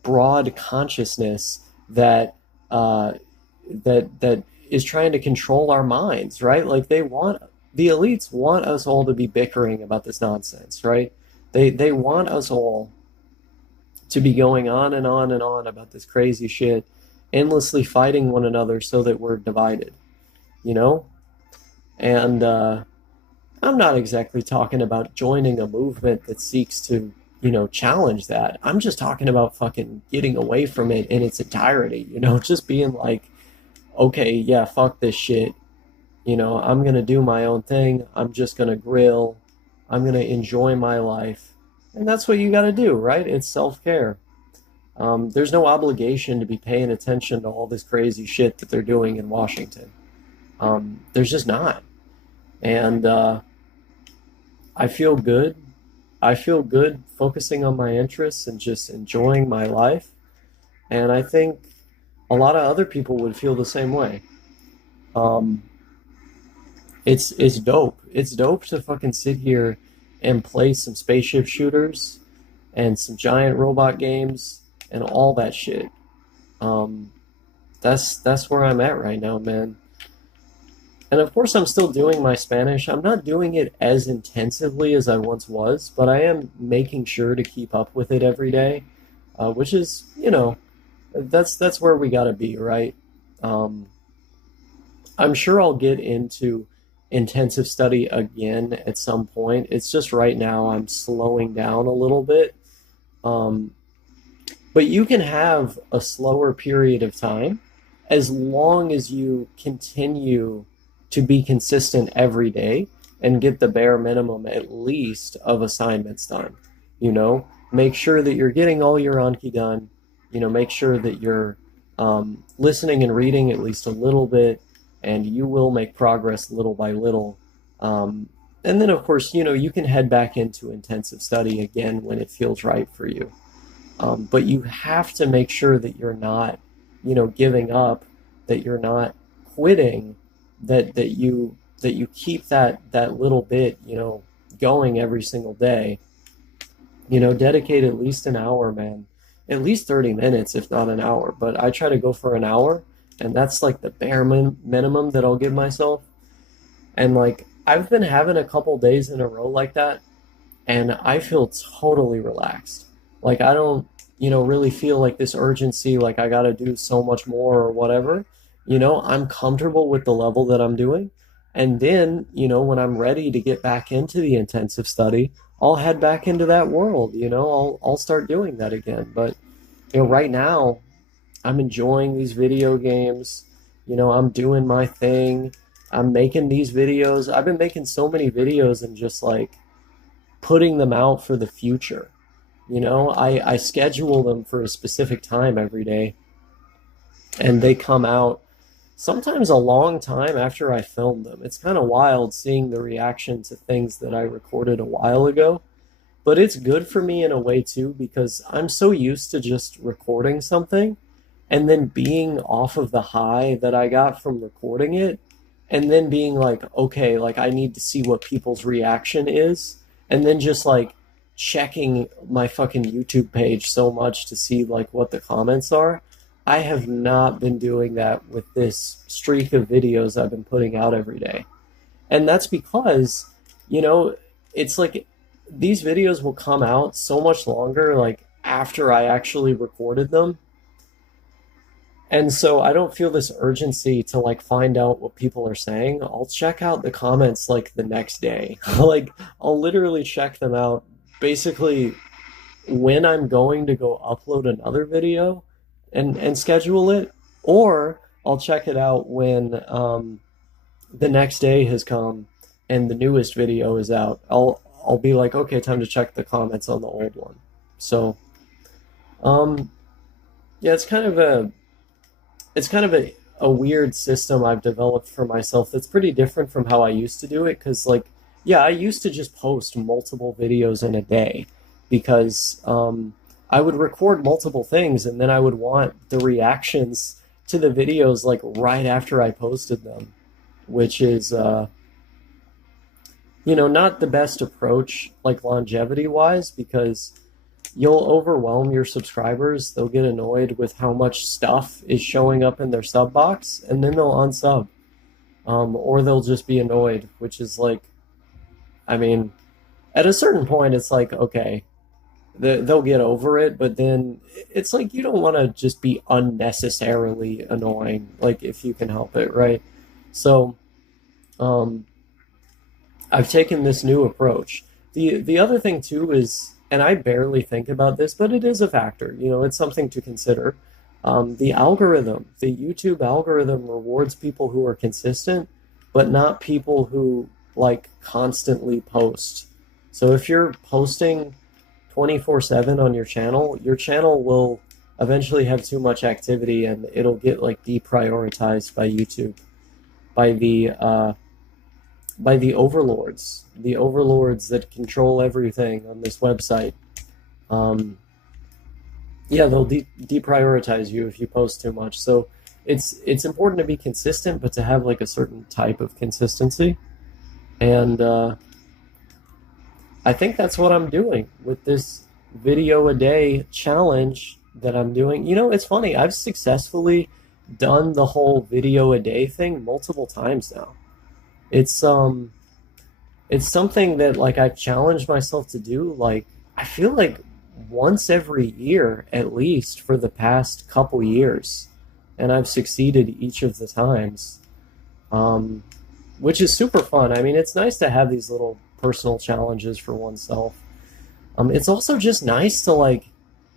broad consciousness that that is trying to control our minds, right? Like, the elites want us all to be bickering about this nonsense, right? They want us all to be going on and on and on about this crazy shit, endlessly fighting one another so that we're divided, you know? And I'm not exactly talking about joining a movement that seeks to, challenge that. I'm just talking about fucking getting away from it in its entirety, just being like, okay, yeah, fuck this shit. I'm going to do my own thing. I'm just going to grill. I'm going to enjoy my life. And that's what you got to do, right? It's self-care. There's no obligation to be paying attention to all this crazy shit that they're doing in Washington. There's just not. And I feel good. I feel good focusing on my interests and just enjoying my life. And I think a lot of other people would feel the same way. It's dope. It's dope to fucking sit here and play some spaceship shooters and some giant robot games and all that shit. That's where I'm at right now, man. And of course, I'm still doing my Spanish. I'm not doing it as intensively as I once was, but I am making sure to keep up with it every day, which is, that's where we gotta be, right? I'm sure I'll get into intensive study again at some point. It's just right now I'm slowing down a little bit. But you can have a slower period of time as long as you continue to be consistent every day and get the bare minimum at least of assignments done. Make sure that you're getting all your Anki done. Make sure that you're listening and reading at least a little bit, and you will make progress little by little. And then, of course, you can head back into intensive study again when it feels right for you. But you have to make sure that you're not, giving up, that you're not quitting, that you keep that little bit, going every single day. Dedicate at least an hour, man. at least 30 minutes, if not an hour. But I try to go for an hour, and that's like the bare minimum that I'll give myself. And like I've been having a couple days in a row like that, and I feel totally relaxed. Like I don't, really feel like this urgency, like I got to do so much more or whatever. I'm comfortable with the level that I'm doing. And then, when I'm ready to get back into the intensive study, I'll head back into that world, I'll start doing that again. But, right now I'm enjoying these video games. I'm doing my thing. I'm making these videos. I've been making so many videos and just like putting them out for the future. I schedule them for a specific time every day, and they come out sometimes a long time after I filmed them. It's kind of wild seeing the reaction to things that I recorded a while ago, but it's good for me in a way too because I'm so used to just recording something and then being off of the high that I got from recording it and then being like, okay, like I need to see what people's reaction is, and then just like checking my fucking YouTube page so much to see like what the comments are. I have not been doing that with this streak of videos I've been putting out every day. And that's because, you know, it's like these videos will come out so much longer like after I actually recorded them. And so I don't feel this urgency to like find out what people are saying. I'll check out the comments like the next day. Like I'll literally check them out basically when I'm going to go upload another video and schedule it, or I'll check it out when the next day has come and the newest video is out. I'll be like, okay, time to check the comments on the old one. So yeah, it's kind of a weird system I've developed for myself that's pretty different from how I used to do it. Because, like, yeah, I used to just post multiple videos in a day because I would record multiple things and then I would want the reactions to the videos like right after I posted them, which is, not the best approach, like longevity wise, because you'll overwhelm your subscribers. They'll get annoyed with how much stuff is showing up in their sub box, and then they'll unsub. Or they'll just be annoyed, which is like, I mean, at a certain point, it's like, okay, they'll get over it, but then it's like you don't want to just be unnecessarily annoying, like if you can help it, right? So, um, I've taken this new approach. The other thing too is, and I barely think about this, but it is a factor. It's something to consider. The algorithm, the YouTube algorithm rewards people who are consistent, but not people who like constantly post. So if you're posting 24/7 on your channel will eventually have too much activity and it'll get like deprioritized by YouTube, by the overlords, that control everything on this website. Yeah, they'll deprioritize you if you post too much. So it's important to be consistent, but to have like a certain type of consistency. And I think that's what I'm doing with this video a day challenge that I'm doing. It's funny. I've successfully done the whole video a day thing multiple times now. It's something that like I've challenged myself to do, like I feel like once every year at least for the past couple years, and I've succeeded each of the times, which is super fun. I mean, it's nice to have these little personal challenges for oneself. It's also just nice to like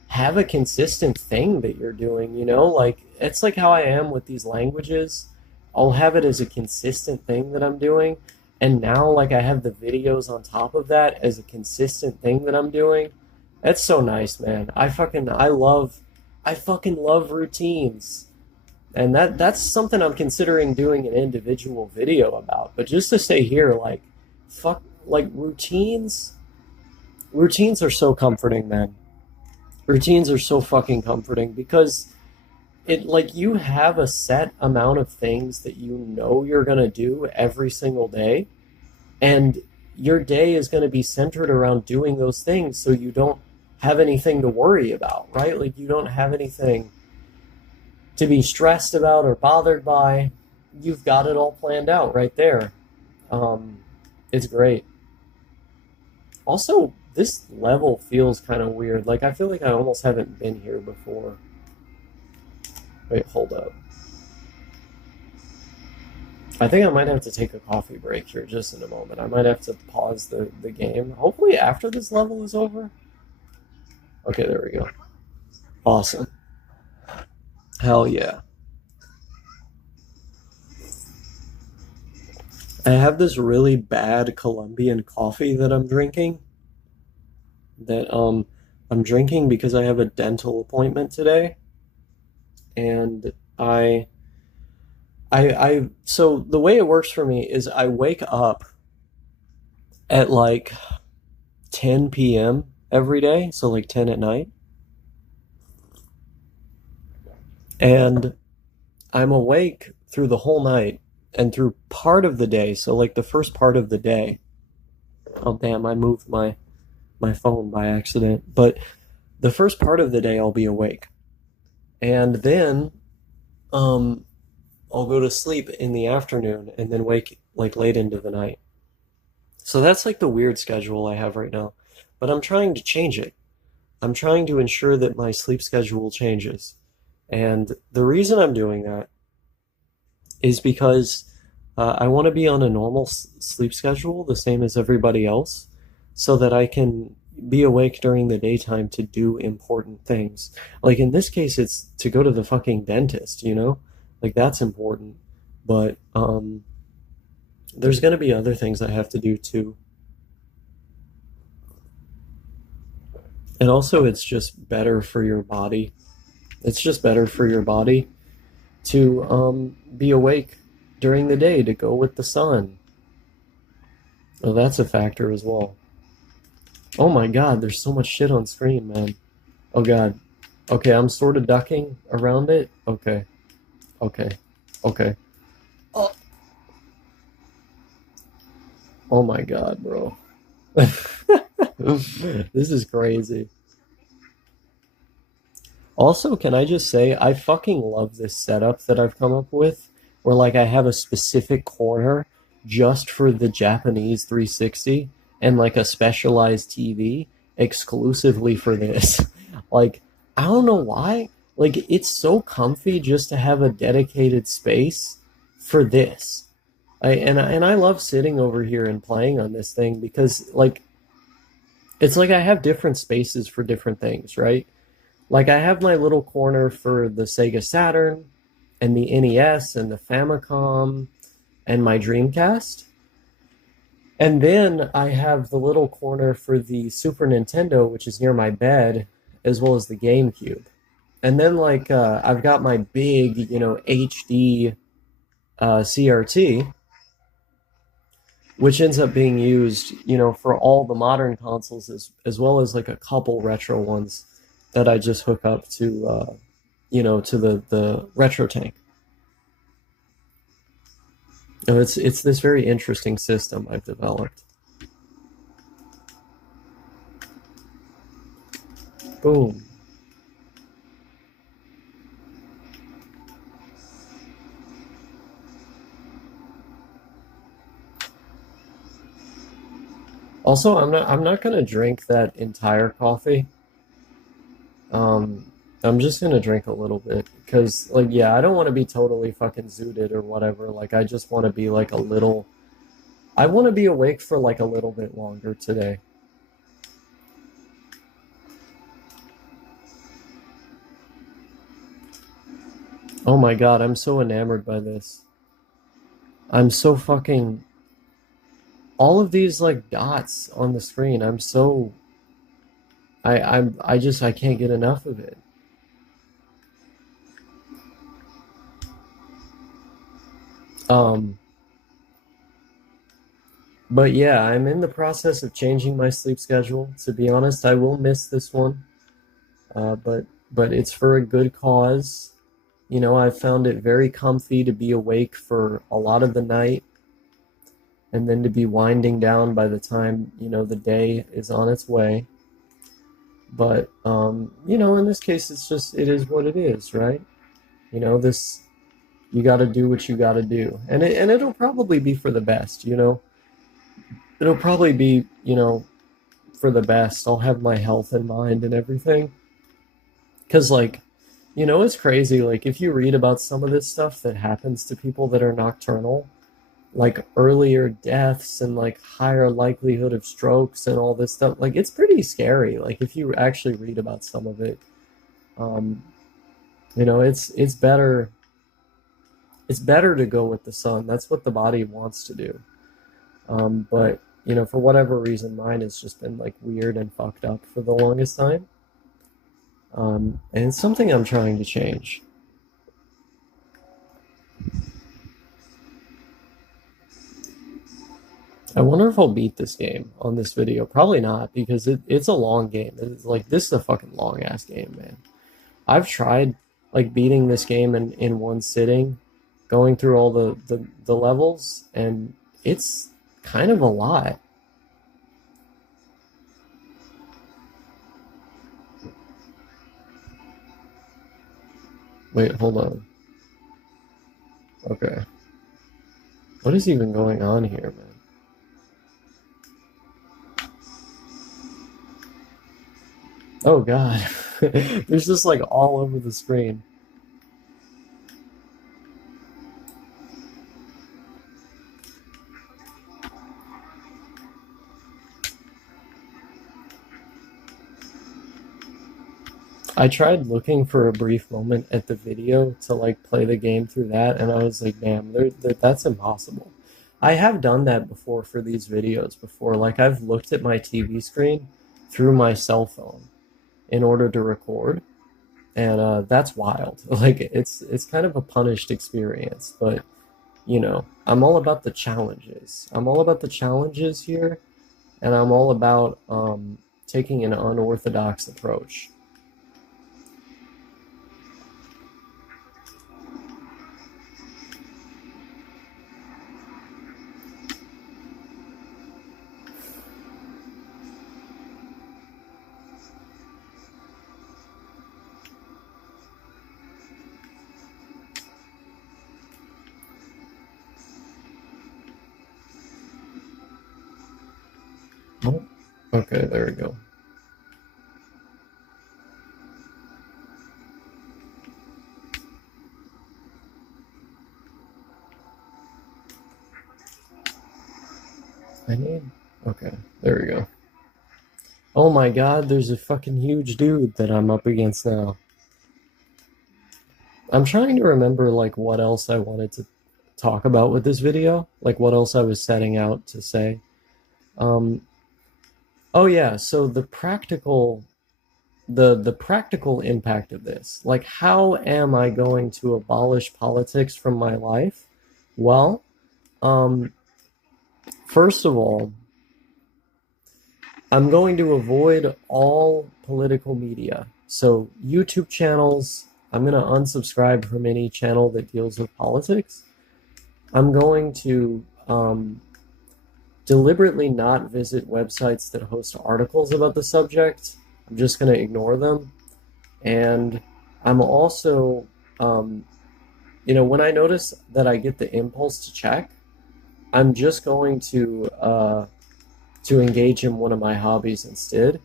have a consistent thing that you're doing, like it's like how I am with these languages. I'll have it as a consistent thing that I'm doing. And now, like, I have the videos on top of that as a consistent thing that I'm doing. That's so nice, man. I fucking love routines. And that's something I'm considering doing an individual video about. But just to say here, like, routines are so comforting, man. Routines are so fucking comforting because it like you have a set amount of things that you're going to do every single day, and your day is going to be centered around doing those things, so you don't have anything to worry about, right? Like you don't have anything to be stressed about or bothered by. You've got it all planned out right there. Um, it's great. Also, this level feels kind of weird. Like I feel like I almost haven't been here before. Wait, hold up. I think I might have to take a coffee break here just in a moment. I might have to pause the game. Hopefully after this level is over. Okay, there we go. Awesome. Hell yeah. I have this really bad Colombian coffee that I'm drinking. That I'm drinking because I have a dental appointment today. And so the way it works for me is I wake up at like 10 p.m. every day, so like 10 at night. And I'm awake through the whole night and through part of the day, so like the first part of the day. Oh damn, I moved my phone by accident. But the first part of the day I'll be awake. And then um I'll go to sleep in the afternoon and then wake like late into the night. So that's like the weird schedule I have right now. But I'm trying to change it. I'm trying to ensure that my sleep schedule changes. And the reason I'm doing that is because I want to be on a normal sleep schedule, the same as everybody else, so that I can be awake during the daytime to do important things. Like in this case, it's to go to the fucking dentist, you know? Like that's important. But there's going to be other things I have to do too. And also, it's just better for your body. It's just better for your body to be awake during the day to go with the sun. Oh, that's a factor as well. Oh my God, there's so much shit on screen, man. Oh God. Okay, I'm sort of ducking around it. Okay, okay, okay. Oh, oh my God, bro. This is crazy. Also, can I just say, I fucking love this setup that I've come up with, where like I have a specific corner just for the Japanese 360 and like a specialized TV exclusively for this. Like, I don't know why. Like, it's so comfy just to have a dedicated space for this. And I love sitting over here and playing on this thing because like it's like I have different spaces for different things, right? Like I have my little corner for the Sega Saturn and the NES and the Famicom and my Dreamcast. And then I have the little corner for the Super Nintendo, which is near my bed, as well as the GameCube. And then like I've got my big, HD CRT, which ends up being used, for all the modern consoles as well as like a couple retro ones that I just hook up to, to the retro tank. No, it's this very interesting system I've developed. Boom. Also, I'm not gonna drink that entire coffee. I'm just gonna drink a little bit because, like, yeah, I don't want to be totally fucking zooted or whatever. Like, I just want to be like a little. I want to be awake for like a little bit longer today. Oh my God, I'm so enamored by this. I'm so fucking all of these like dots on the screen. I can't get enough of it. Um, but yeah, I'm in the process of changing my sleep schedule. To be honest, I will miss this one. But it's for a good cause. I've found it very comfy to be awake for a lot of the night and then to be winding down by the time, the day is on its way. But you know, in this case, it's just it is what it is, right? You know, this you got to do what you got to do, and it'll probably be for the best. You know, it'll probably be for the best. I'll have my health in mind and everything, because like it's crazy. Like if you read about some of this stuff that happens to people that are nocturnal, like earlier deaths and like higher likelihood of strokes and all this stuff, like it's pretty scary. Like if you actually read about some of it, um, it's better to go with the sun. That's what the body wants to do. But for whatever reason, mine has just been like weird and fucked up for the longest time. And it's something I'm trying to change. I wonder if I'll beat this game on this video. Probably not, because it's a long game. It's like this is a fucking long ass game, man. I've tried like beating this game in one sitting, going through all the levels, and it's kind of a lot. Wait, hold on. Okay. What is even going on here, man? Oh god. There's just like all over the screen. I tried looking for a brief moment at the video to like play the game through that, and I was like, damn, that's impossible. I have done that before for these videos before. Like I've looked at my TV screen through my cell phone in order to record, and that's wild. Like it's kind of a punished experience, but I'm all about the challenges. I'm all about the challenges here, and I'm all about taking an unorthodox approach. Oh, okay, there we go. I need. Okay, there we go. Oh my god, there's a fucking huge dude that I'm up against now. I'm trying to remember like what else I wanted to talk about with this video, like what else I was setting out to say. Um, oh yeah, so the practical impact of this, like how am I going to abolish politics from my life? Well, um, first of all, I'm going to avoid all political media. So YouTube channels, I'm going to unsubscribe from any channel that deals with politics. I'm going to deliberately not visit websites that host articles about the subject. I'm just going to ignore them. And I'm also, when I notice that I get the impulse to check, I'm just going to engage in one of my hobbies instead.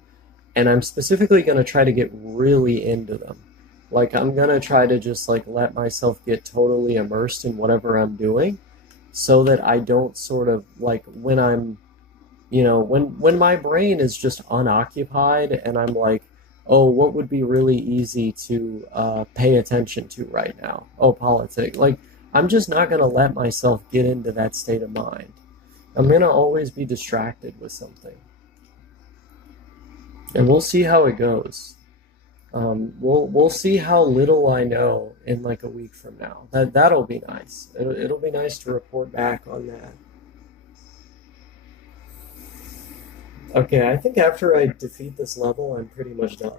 And I'm specifically going to try to get really into them. Like I'm going to try to just like let myself get totally immersed in whatever I'm doing so that I don't sort of like when I'm when my brain is just unoccupied and I'm like, oh, what would be really easy to pay attention to right now? Oh, politics. Like I'm just not going to let myself get into that state of mind. I'm going to always be distracted with something. And we'll see how it goes. We'll see how little I know in like a week from now. That'll be nice. It'll be nice to report back on that. Okay, I think after I defeat this level, I'm pretty much done.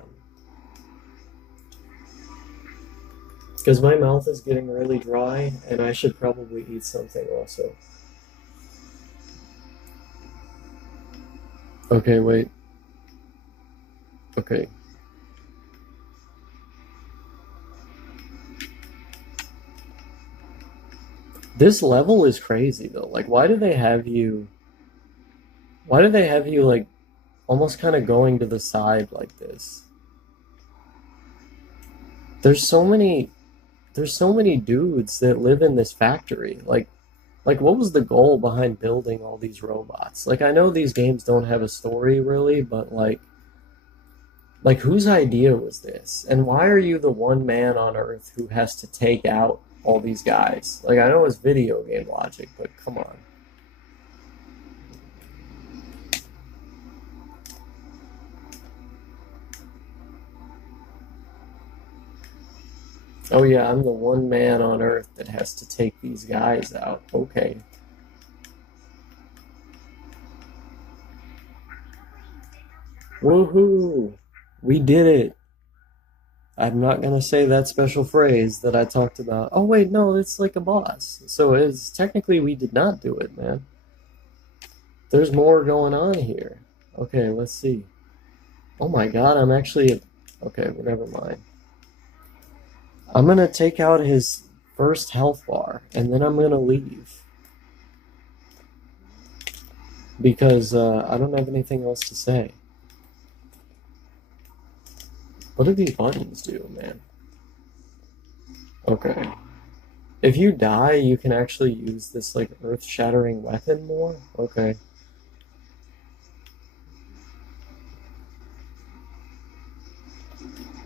Because my mouth is getting really dry, and I should probably eat something also. Okay, wait. Okay. This level is crazy though. Like, why do they have you like almost kind of going to the side like this? There's so many there's so many dudes that live in this factory. Like what was the goal behind building all these robots? Like I know these games don't have a story really, but like whose idea was this? And why are you the one man on Earth who has to take out all these guys? Like I know it's video game logic, but come on. Oh yeah, I'm the one man on Earth that has to take these guys out. Okay. Woohoo! We did it. I'm not gonna say that special phrase that I talked about. Oh wait, no, it's like a boss. So it's technically we did not do it, man. There's more going on here. Okay, let's see. Oh my God, I'm actually okay, well, never mind. I'm gonna take out his first health bar and then I'm gonna leave because I don't have anything else to say. What do these buttons do, man? Okay. If you die, you can actually use this like earth-shattering weapon more? Okay.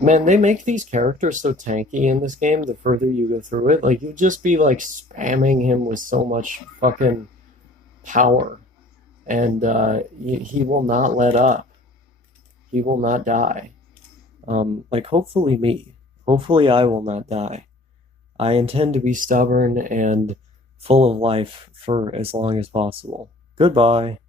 Man, they make these characters so tanky in this game the further you go through it. Like, you just be like spamming him with so much fucking power, and he will not let up. He will not die. Like, hopefully me. Hopefully I will not die. I intend to be stubborn and full of life for as long as possible. Goodbye.